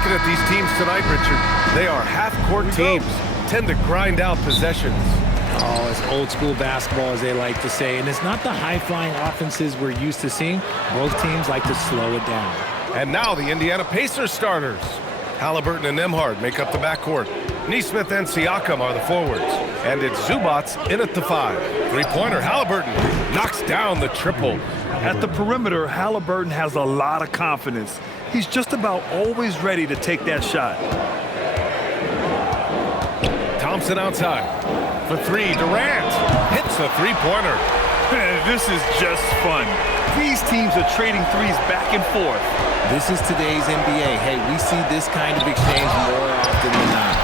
Looking at these teams tonight, Richard, they are half-court teams, tend to grind out possessions. Oh, it's old school basketball, as they like to say. And it's not the high-flying offenses we're used to seeing. Both teams like to slow it down. And now the Indiana Pacers starters. Halliburton and Nembhard make up the backcourt. Nesmith and Siakam are the forwards. And it's Zubats in at the 5. Three-pointer, Halliburton knocks down the triple. At the perimeter, Halliburton has a lot of confidence. He's just about always ready to take that shot. Thompson outside. For 3, Durant hits a three-pointer. This is just fun. These teams are trading threes back and forth. This is today's NBA. Hey, we see this kind of exchange more often than not.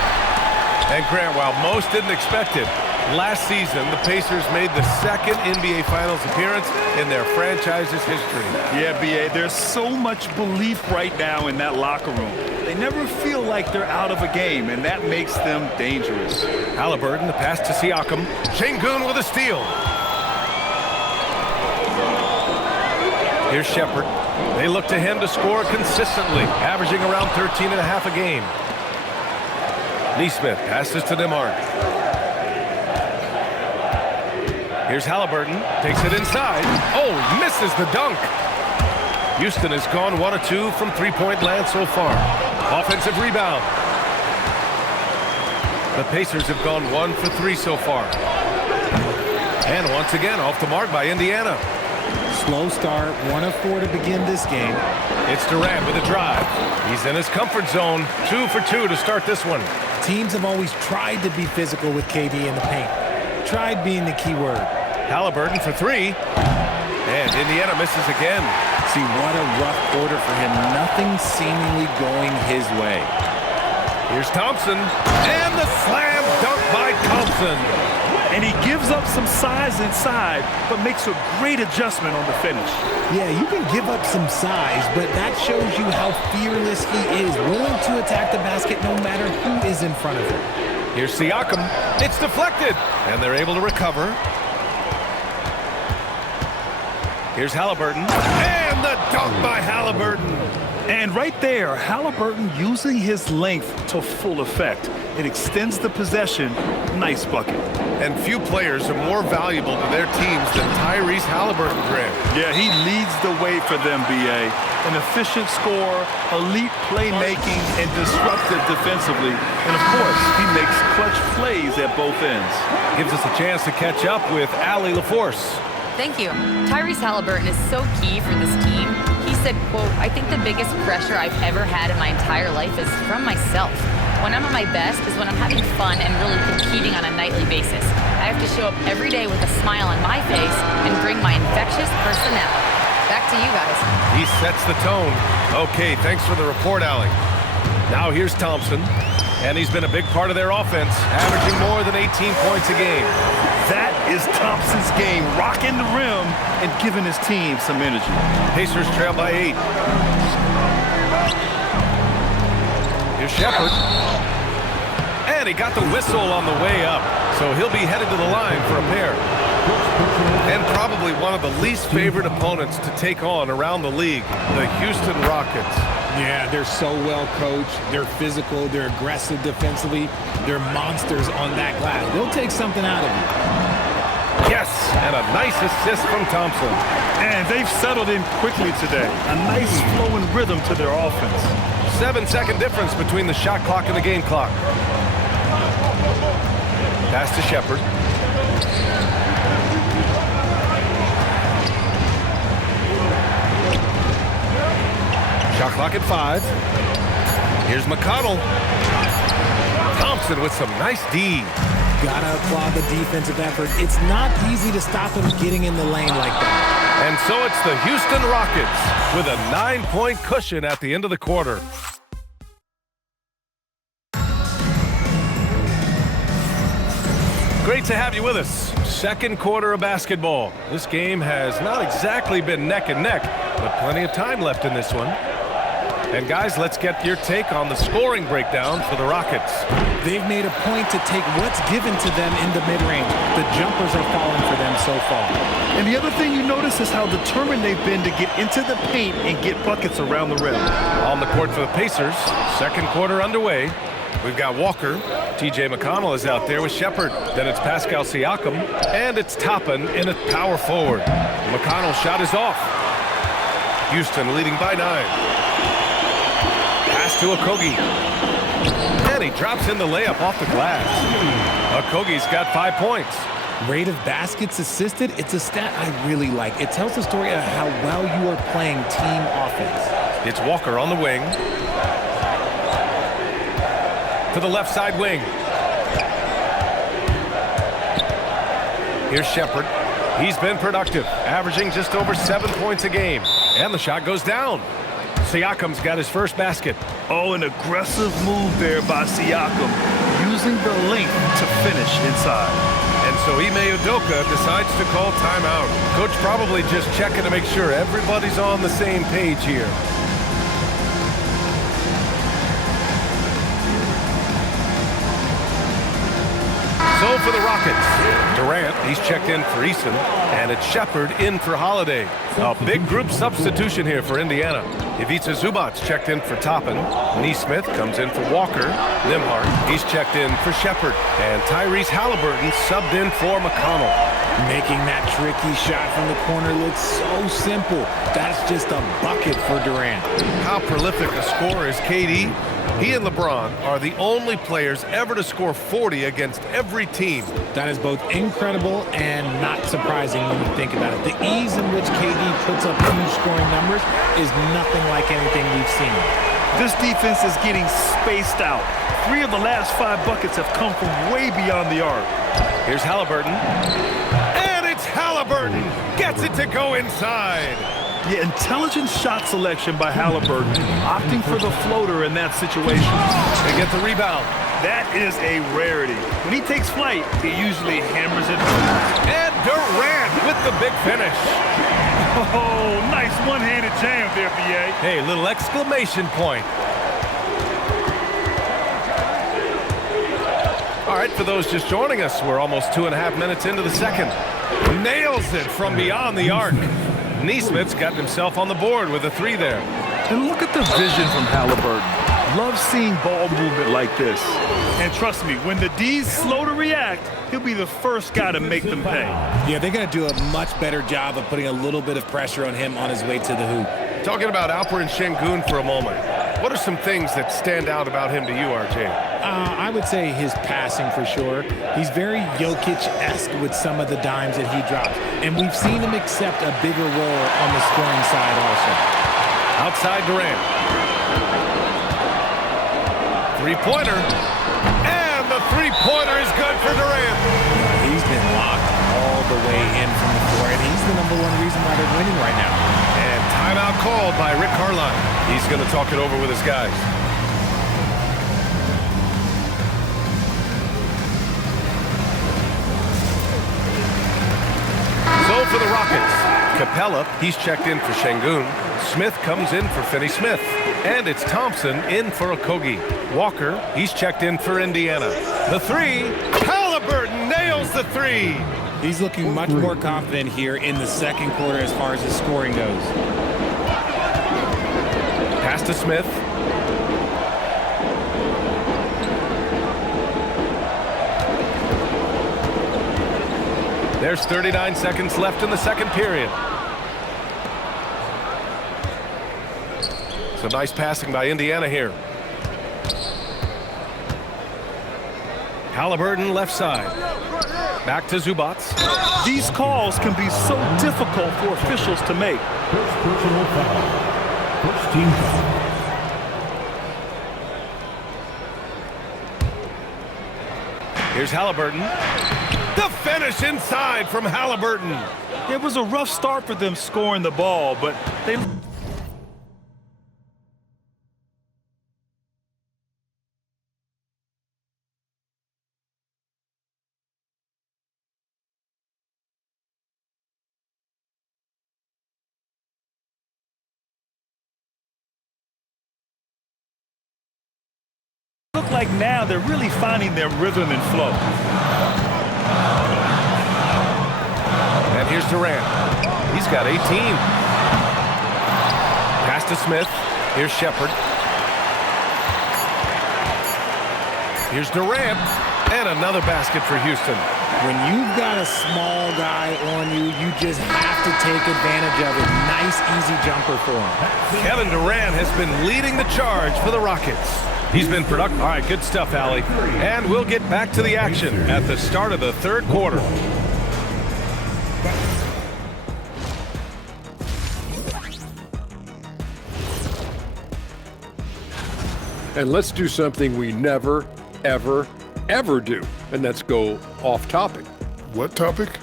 And Grant, while most didn't expect it, last season the Pacers made the second NBA Finals appearance in their franchise's history. Yeah, B.A., there's so much belief right now in that locker room. They never feel like they're out of a game, and that makes them dangerous. Halliburton, the pass to Siakam. Şengün with a steal. Here's Shepherd. They look to him to score consistently, averaging around 13 and a half a game. Nesmith passes to Nembhard. Here's Halliburton, takes it inside. Oh, misses the dunk. Houston has gone 1 of 2 from three-point land so far. Offensive rebound. The Pacers have gone 1 for 3 so far. And once again, off the mark by Indiana. Slow start, 1 of 4 to begin this game. It's Durant with a drive. He's in his comfort zone. 2 for 2 to start this one. Teams have always tried to be physical with KD in the paint. Tried being the key word. Halliburton for 3. And Indiana misses again. See, what a rough quarter for him. Nothing seemingly going his way. Here's Thompson. And the slam dunk by Thompson. And he gives up some size inside, but makes a great adjustment on the finish. Yeah, you can give up some size, but that shows you how fearless he is, willing to attack the basket no matter who is in front of him. Here's Siakam. It's deflected, and they're able to recover. Here's Halliburton. And the dunk by Halliburton. And right there, Halliburton using his length to full effect. It extends the possession. Nice bucket. And few players are more valuable to their teams than Tyrese Halliburton, Grant. Yeah, he leads the way for them, B.A. An efficient scorer, elite playmaking, and disruptive defensively. And, of course, he makes clutch plays at both ends. Gives us a chance to catch up with Allie LaForce. Thank you. Tyrese Halliburton is so key for this team. He said, quote, "I think the biggest pressure I've ever had in my entire life is from myself. When I'm at my best is when I'm having fun and really competing on a nightly basis. I have to show up every day with a smile on my face and bring my infectious personality." Back to you guys. He sets the tone. Okay, thanks for the report, Allie. Now here's Thompson, and he's been a big part of their offense, averaging more than 18 points a game. That is Thompson's game, rocking the rim and giving his team some energy. Pacers trail by 8. Here's Shepherd. And he got the whistle on the way up, so he'll be headed to the line for a pair. And probably one of the least favorite opponents to take on around the league, the Houston Rockets. Yeah, they're so well coached. They're physical. They're aggressive defensively. They're monsters on that glass. They'll take something out of you. Yes, and a nice assist from Thompson. And they've settled in quickly today. A nice flowing rhythm to their offense. 7-second difference between the shot clock and the game clock. Pass to Shepherd. Shot clock at 5. Here's McConnell. Thompson with some nice D. Gotta applaud the defensive effort. It's not easy to stop him getting in the lane like that. And so it's the Houston Rockets with a 9-point cushion at the end of the quarter. Great to have you with us. Second quarter of basketball. This game has not exactly been neck and neck, but plenty of time left in this one. And guys, let's get your take on the scoring breakdown for the Rockets. They've made a point to take what's given to them in the mid-range. The jumpers are falling for them so far. And the other thing you notice is how determined they've been to get into the paint and get buckets around the rim. On the court for the Pacers, second quarter underway. We've got Walker. T.J. McConnell is out there with Shepherd. Then it's Pascal Siakam. And it's Toppin in at power forward. McConnell's shot is off. Houston leading by 9. Pass to Okogie. And he drops in the layup off the glass. Okogie's got 5 points. Rate of baskets assisted, it's a stat I really like. It tells the story of how well you are playing team offense. It's Walker on the wing. To the left side wing. Here's Shepherd. He's been productive, averaging just over 7 points a game. And the shot goes down. Siakam's got his first basket. Oh, an aggressive move there by Siakam, using the length to finish inside. And so Ime Udoka decides to call timeout. Coach probably just checking to make sure everybody's on the same page here. So for the Rockets, Durant, he's checked in for Eason, and it's Shepherd in for Holiday. A big group substitution here for Indiana. Ivica Zubac checked in for Toppin. Neesmith comes in for Walker. Nembhard, he's checked in for Shepherd. And Tyrese Halliburton subbed in for McConnell. Making that tricky shot from the corner look so simple. That's just a bucket for Durant. How prolific a scorer is KD? He and LeBron are the only players ever to score 40 against every team. That is both incredible and not surprising when you think about it. The ease in which KD puts up huge scoring numbers is nothing like anything we've seen. This defense is getting spaced out. 3 of the last 5 buckets have come from way beyond the arc. Here's Halliburton. And it's Halliburton. Gets it to go inside. Yeah, intelligent shot selection by Halliburton, opting for the floater in that situation. They get the rebound. That is a rarity. When he takes flight, he usually hammers it home. And Durant with the big finish. Oh, nice one-handed jam there, B.A. Hey, little exclamation point. All right, for those just joining us, we're almost 2.5 minutes into the second. Nails it from beyond the arc. Neesmith's gotten himself on the board with a 3 there. And look at the vision from Halliburton. Love seeing ball movement like this. And trust me, when the D's slow to react, he'll be the first guy to make them pay. Yeah, they're going to do a much better job of putting a little bit of pressure on him on his way to the hoop. Talking about Alperen Sengun for a moment. What are some things that stand out about him to you, RJ? I would say his passing for sure. He's very Jokic-esque with some of the dimes that he drops. And we've seen him accept a bigger role on the scoring side also. Outside Durant. Three-pointer. And the three-pointer is good for Durant. He's been locked all the way in from the floor, and he's the #1 reason why they're winning right now. And timeout called by Rick Carlisle. He's going to talk it over with his guys. So for the Rockets, Capella, he's checked in for Sengun. Smith comes in for Finney-Smith. And it's Thompson in for Okogie. Walker, he's checked in for Indiana. The 3, Halliburton nails the 3. He's looking much more confident here in the second quarter as far as his scoring goes. Pass to Smith. There's 39 seconds left in the second period. Some nice passing by Indiana here. Halliburton left side. Back to Zubac. These calls can be so difficult for officials to make. First personal foul. First team foul. Here's Halliburton. The finish inside from Halliburton. It was a rough start for them scoring the ball, but they Look like now they're really finding their rhythm and flow. And here's Durant. He's got 18. Pass to Smith. Here's Shepherd. Here's Durant. And another basket for Houston. When you've got a small guy on you, you just have to take advantage of it. Nice, easy jumper for him. Kevin Durant has been leading the charge for the Rockets. He's been productive. All right, good stuff, Allie. And we'll get back to the action at the start of the third quarter. And let's do something we never, ever, ever do, and that's go off topic. What topic?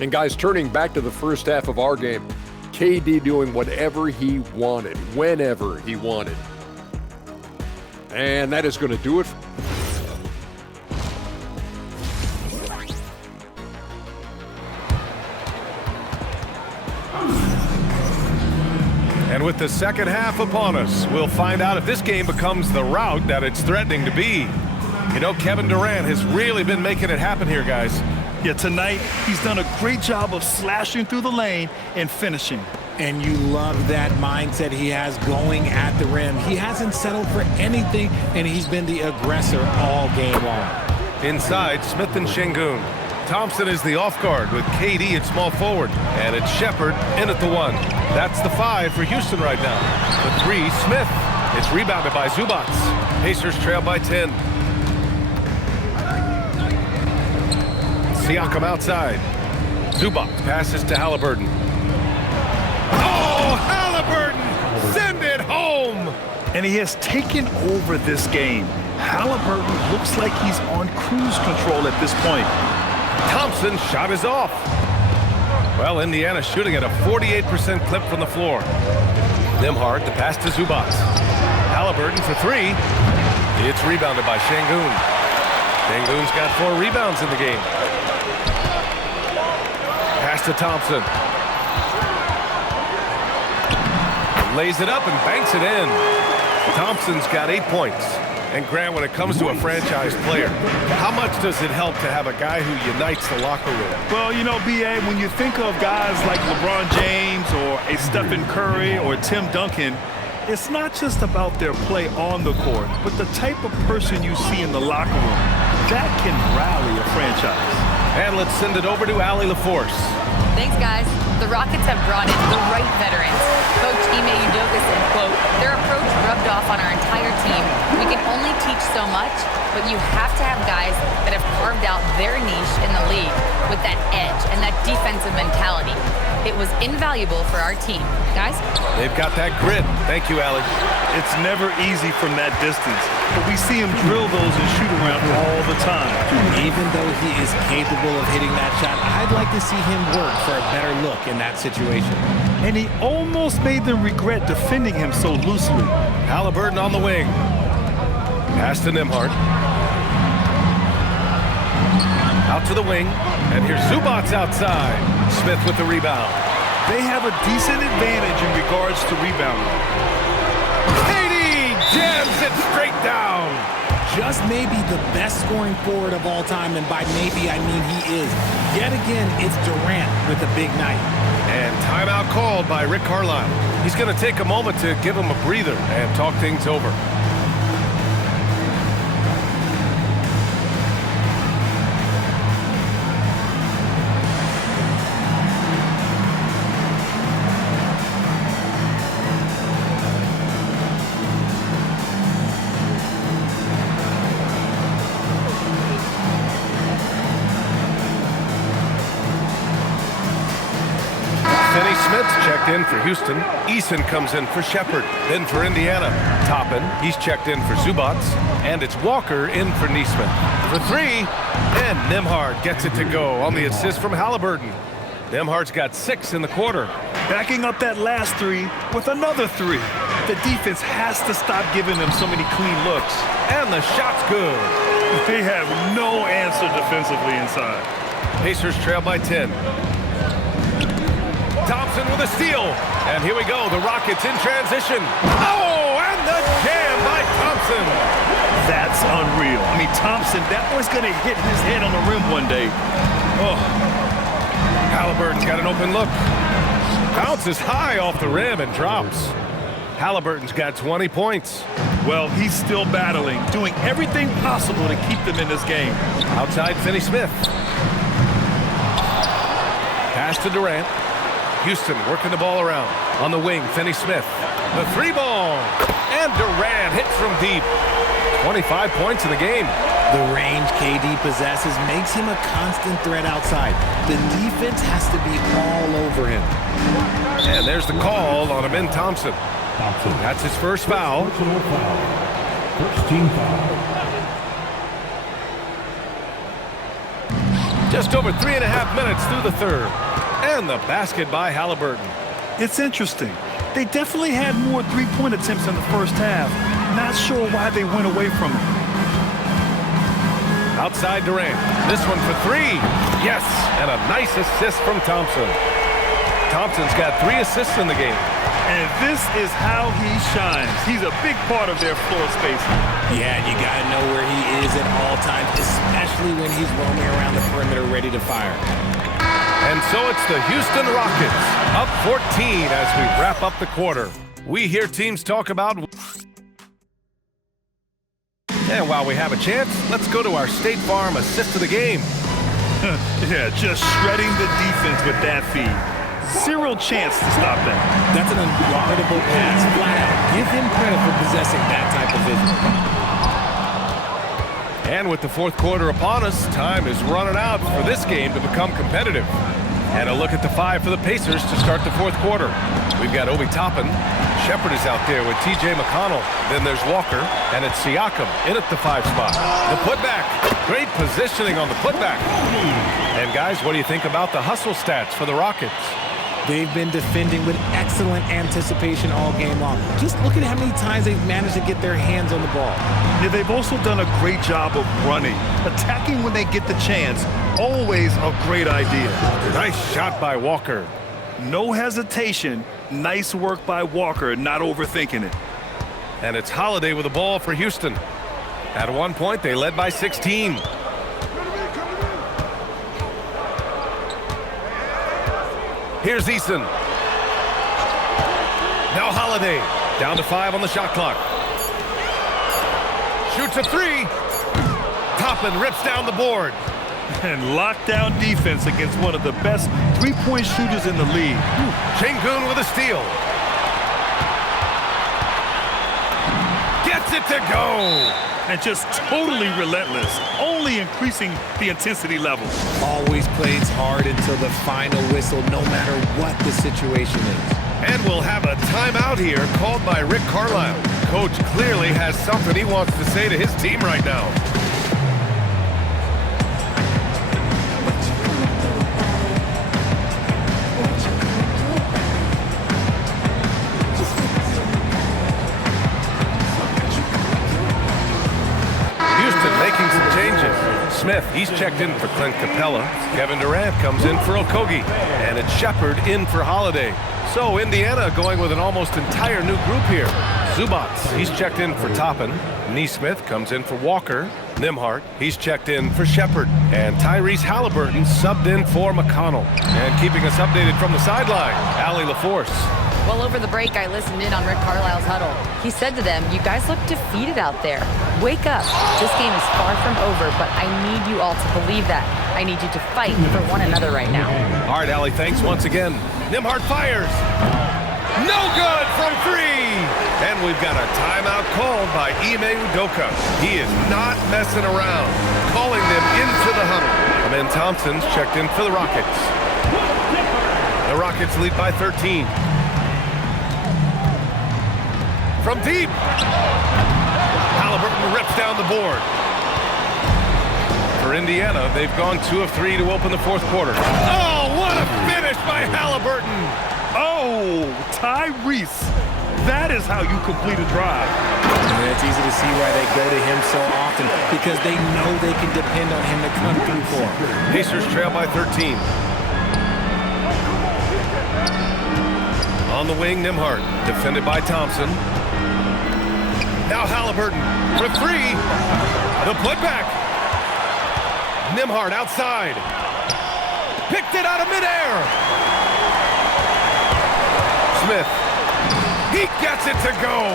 And guys, turning back to the first half of our game, KD doing whatever he wanted, whenever he wanted. And that is going to do it. And with the second half upon us, we'll find out if this game becomes the rout that it's threatening to be. You know, Kevin Durant has really been making it happen here, guys. Yeah, tonight he's done a great job of slashing through the lane and finishing. And you love that mindset he has going at the rim. He hasn't settled for anything, and he's been the aggressor all game long. Inside, Smith and Şengün. Thompson is the off guard with KD at small forward. And it's Shepherd in at the 1. That's the 5 for Houston right now. The 3, Smith. It's rebounded by Zubac. Pacers trail by 10. Siakam outside. Zubac passes to Halliburton. Oh, Halliburton! Send it home! And he has taken over this game. Halliburton looks like he's on cruise control at this point. Thompson's shot is off. Well, Indiana shooting at a 48% clip from the floor. Nembhard, the pass to Zubac. Halliburton for 3. It's rebounded by Şengün. Şengün's got 4 rebounds in the game. Pass to Thompson. Lays it up and banks it in. Thompson's got 8 points. And Grant, when it comes to a franchise player, how much does it help to have a guy who unites the locker room? Well, you know, B.A., when you think of guys like LeBron James or a Stephen Curry or Tim Duncan, it's not just about their play on the court, but the type of person you see in the locker room. That can rally a franchise. And let's send it over to Allie LaForce. Thanks, guys. The Rockets have brought in the right veterans. Coach Ime Udoka said, quote, their approach rubbed off on our entire team. We can only teach so much, but you have to have guys that have carved out their niche in the league with that edge and that defensive mentality. It was invaluable for our team. Guys? They've got that grit. Thank you, Allie. It's never easy from that distance, but we see him drill those and shoot around all the time. Even though he is capable of hitting that shot, I'd like to see him work for a better look in that situation. And he almost made them regret defending him so loosely. Halliburton on the wing. Pass to Nembhard. Out to the wing. And here's Zubac outside. Smith with the rebound. They have a decent advantage in regards to rebounding. KD jams it straight down. Just maybe the best scoring forward of all time, and by maybe I mean he is. Yet again, it's Durant with a big night. And timeout called by Rick Carlisle. He's going to take a moment to give him a breather and talk things over. Finney Smith's checked in for Houston. Eason comes in for Shepherd. Then for Indiana, Toppin. He's checked in for Zubac. And it's Walker in for Nesmith. For 3, and Nembhard gets it to go on the assist from Halliburton. Nembhard's got 6 in the quarter. Backing up that last 3 with another 3. The defense has to stop giving them so many clean looks. And the shot's good. They have no answer defensively inside. Pacers trail by 10. Thompson with a steal. And here we go, the Rockets in transition. Oh, and the jam slam by Thompson. That's unreal. I mean, Thompson, that boy's going to hit his head on the rim one day. Oh. Halliburton's got an open look. Bounces high off the rim and drops. Halliburton's got 20 points. Well, he's still battling, doing everything possible to keep them in this game. Outside, Finney-Smith. Pass to Durant. Houston working the ball around. On the wing, Finney-Smith. The three ball. And Durant hits from deep. 25 points in the game. The range KD possesses makes him a constant threat outside. The defense has to be all over him. And there's the call on Amin Thompson. Thompson. That's his first foul. Personal foul. First team foul. Just over 3.5 minutes through the third. And the basket by Halliburton. It's interesting. They definitely had more three-point attempts in the first half. Not sure why they went away from it. Outside Durant. This one for three. Yes, and a nice assist from Thompson. Thompson's got 3 assists in the game. And this is how he shines. He's a big part of their floor space. Yeah, you got to know where he is at all times, especially when he's roaming around the perimeter ready to fire. And so it's the Houston Rockets, up 14 as we wrap up the quarter. We hear teams talk about... And while we have a chance, let's go to our State Farm assist of the game. Yeah, just shredding the defense with that feed. Zero chance to stop that. That's an unguardable pass, flat out. Give him credit for possessing that type of vision. And with the fourth quarter upon us, time is running out for this game to become competitive. And a look at the 5 for the Pacers to start the fourth quarter. We've got Obi Toppin. Shepard is out there with T.J. McConnell. Then there's Walker, and it's Siakam in at the 5 spot. The putback. Great positioning on the putback. And guys, what do you think about the hustle stats for the Rockets? They've been defending with excellent anticipation all game long. Just look at how many times they've managed to get their hands on the ball. Yeah, they've also done a great job of running. Attacking when they get the chance. Always a great idea. Nice shot by Walker. No hesitation. Nice work by Walker, not overthinking it. And it's Holiday with the ball for Houston. At one point, they led by 16. Here's Eason. Now Holiday. Down to 5 on the shot clock. Shoots a 3. Toppin rips down the board. And lockdown defense against one of the best three-point shooters in the league. Şengün with a steal. Gets it to go. And just totally relentless, only increasing the intensity level. Always plays hard until the final whistle, no matter what the situation is. And we'll have a timeout here called by Rick Carlisle. Coach clearly has something he wants to say to his team right now. Making some changes. Smith, he's checked in for Clint Capella. Kevin Durant comes in for Okogie. And it's Shepard in for Holiday. So Indiana going with an almost entire new group here. Zubac, he's checked in for Toppin. Nesmith comes in for Walker. Nembhard, he's checked in for Shepard. And Tyrese Halliburton subbed in for McConnell. And keeping us updated from the sideline, Allie LaForce. Well, over the break, I listened in on Rick Carlisle's huddle. He said to them, "You guys look defeated out there. Wake up. This game is far from over, but I need you all to believe that. I need you to fight for one another right now." All right, Allie, thanks once again. Nembhard fires. No good from 3. And we've got a timeout called by Ime Udoka. He is not messing around, calling them into the huddle. Amin Thompson's checked in for the Rockets. The Rockets lead by 13. From deep. Halliburton rips down the board. For Indiana, they've gone 2 of 3 to open the fourth quarter. Oh, what a finish by Halliburton. Oh, Tyrese. That is how you complete a drive. And it's easy to see why they go to him so often, because they know they can depend on him to come through for them. Pacers trail by 13. On the wing, Nembhard, defended by Thompson. Now Halliburton for three. The putback. Nembhard outside. Picked it out of midair. Smith. He gets it to go.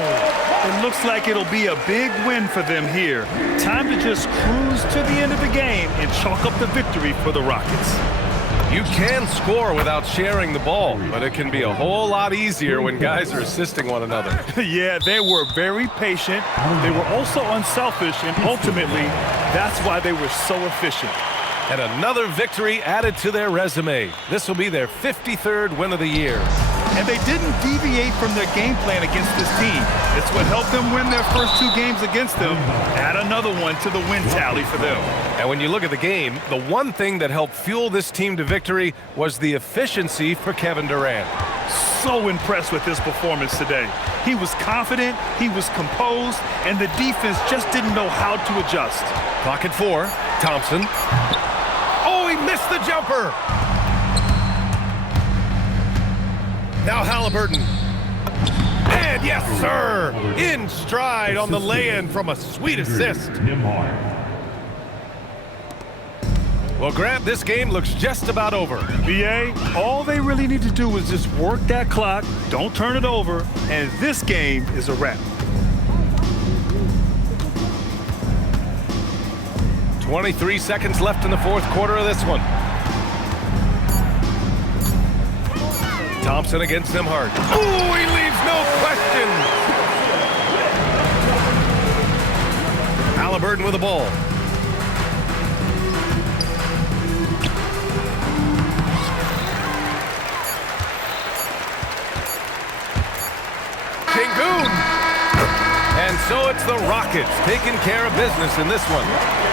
It looks like it'll be a big win for them here. Time to just cruise to the end of the game and chalk up the victory for the Rockets. You can score without sharing the ball, but it can be a whole lot easier when guys are assisting one another. Yeah, they were very patient. They were also unselfish, and ultimately, that's why they were so efficient. And another victory added to their resume. This will be their 53rd win of the year. And they didn't deviate from their game plan against this team. It's what helped them win their first 2 games against them. Add another one to the win tally for them. And when you look at the game, the one thing that helped fuel this team to victory was the efficiency for Kevin Durant. So impressed with his performance today. He was confident, he was composed, and the defense just didn't know how to adjust. Clock at 4. Thompson. Oh, he missed the jumper. Now Halliburton. And yes, sir, in stride on the lay-in from a sweet assist. Well, Grant, this game looks just about over. BA, all they really need to do is just work that clock, don't turn it over, and this game is a wrap. 23 seconds left in the fourth quarter of this one. Thompson against Nembhard. Ooh, he leaves no question. Halliburton with the ball. Sengun. And so it's the Rockets taking care of business in this one.